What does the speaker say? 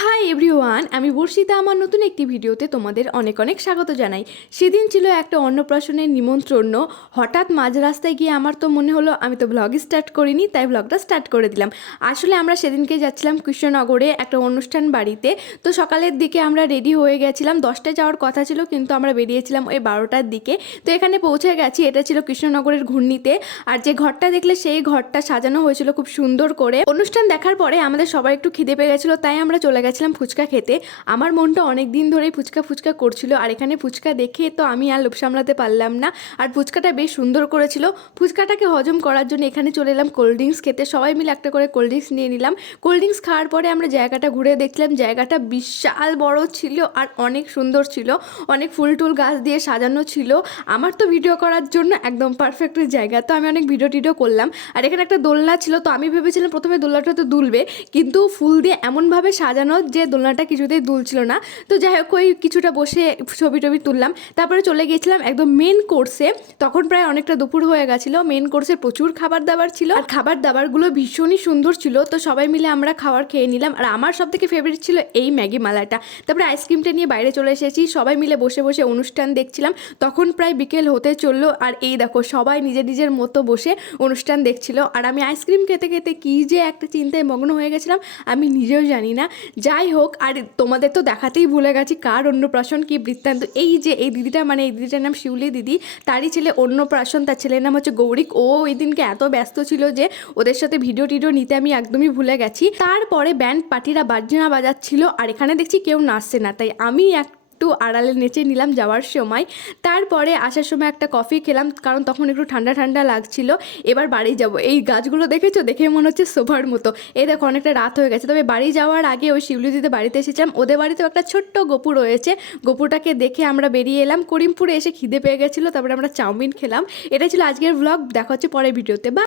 Hi everyone, আমি বর্ষিতা। আমার নতুন একটি ভিডিওতে তোমাদের অনেক অনেক স্বাগত জানাই। সেদিন ছিল একটা অন্নপ্রাশনের নিমন্ত্রণ। হঠাৎ মাঝ রাস্তায় গিয়ে আমার তো মনে হলো আমি তো ব্লগ স্টার্ট করিনি, তাই ব্লগটা স্টার্ট করে দিলাম। আসলে আমরা সেদিনকে যাচ্ছিলাম কৃষ্ণনগরে একটা অনুষ্ঠান বাড়িতে। তো সকালের দিকে আমরা রেডি হয়ে গেছিলাম, 10টায় যাওয়ার কথা ছিল কিন্তু আমরা বেরিয়েছিলাম ওই 12টার দিকে। তো এখানে পৌঁছে গেছি। এটা ছিল কৃষ্ণনগরের ঘূর্ণিতে। আর যে ঘরটা দেখলে সেই ঘরটা সাজানো হয়েছিল খুব সুন্দর করে। অনুষ্ঠান দেখার পরে আমাদের সবাই একটু খিদে পেয়ে গেছিলো, তাই আমরা চলে গেছিলাম ফুচকা খেতে। আমার মনটা অনেক দিন ধরেই ফুচকা ফুচকা করছিল, আর এখানে ফুচকা দেখে তো আমি আর লোভ সামলাতে পারলাম না। আর ফুচকাটা বেশ সুন্দর করেছিল। ফুচকাটাকে হজম করার জন্য এখানে চলে এলাম কোল্ড ড্রিঙ্কস খেতে। সবাই মিলে একটা করে কোল্ড ড্রিঙ্কস নিয়ে নিলাম। কোল্ড ড্রিঙ্কস খাওয়ার পরে আমরা জায়গাটা ঘুরে দেখলাম। জায়গাটা বিশাল বড় ছিল আর অনেক সুন্দর ছিল। অনেক ফুল টুল গাছ দিয়ে সাজানো ছিল। আমার তো ভিডিও করার জন্য একদম পারফেক্ট জায়গা। তো আমি অনেক ভিডিও টিডিও করলাম। আর এখানে একটা দোলনা ছিল, তো আমি ভেবেছিলাম প্রথমে দোলনাটা তো দুলবে, কিন্তু ফুল দিয়ে এমনভাবে সাজানো যে দোলনাটা কিছুতেই দুলছিল না। তো যাই হোক, ওই কিছুটা বসে ছবি টবি তুললাম। তারপরে চলে গিয়েছিলাম একদম মেন কোর্সে। তখন প্রায় অনেকটা দুপুর হয়ে গেছিলো। মেন কোর্সে প্রচুর খাবার দাবার ছিল, আর খাবার দাবারগুলো ভীষণই সুন্দর ছিল। তো সবাই মিলে আমরা খাবার খেয়ে নিলাম। আর আমার সব থেকে ফেভারিট ছিল এই ম্যাগি মালাটা। তারপরে আইসক্রিমটা নিয়ে বাইরে চলে এসেছি। সবাই মিলে বসে বসে অনুষ্ঠান দেখছিলাম। তখন প্রায় বিকেল হতে চললো। আর এই দেখো, সবাই নিজের নিজের মতো বসে অনুষ্ঠান দেখছিল। আর আমি আইসক্রিম খেতে খেতে কী যে একটা চিন্তায় মগ্ন হয়ে গেছিলাম আমি নিজেও জানি না। যাই হোক, আর তোমাদের তো দেখাতেই ভুলে গেছি কার অন্নপ্রাশন কী বৃত্তান্ত। এই যে এই দিদিটা, মানে এই দিদিটার নাম শিউলি দিদি, তারই ছেলে অন্নপ্রাশন। তার ছেলের নাম হচ্ছে গৌরিক। ও ওই দিনকে এত ব্যস্ত ছিল যে ওদের সাথে ভিডিও টিডিও নিতে আমি একদমই ভুলে গেছি। তারপরে ব্যান্ড পার্টিরা বাজনা বাজাচ্ছিল, আর এখানে দেখছি কেউ নাচছে না, তাই আমি একটু আড়ালে নেচে নিলাম যাওয়ার সময়। তারপরে আসার সময় একটা কফি খেলাম, কারণ তখন একটু ঠান্ডা ঠান্ডা লাগছিল। এবার বাড়ি যাব। এই গাছগুলো দেখেছো? দেখে মনে হচ্ছে সোফার মতো। এই দেখো, অনেকটা রাত হয়ে গেছে। তবে বাড়ি যাওয়ার আগে ওই শিউলি দিতে বাড়িতে এসেছিলাম। ওদের বাড়িতেও একটা ছোট্ট গপু রয়েছে। গপুটাকে দেখে আমরা বেরিয়ে এলাম। করিমপুরে এসে খিদে পেয়ে গেছিলো, তারপরে আমরা চাউমিন খেলাম। এটা ছিল আজকের ব্লগ। দেখা হচ্ছে পরের ভিডিওতে। বা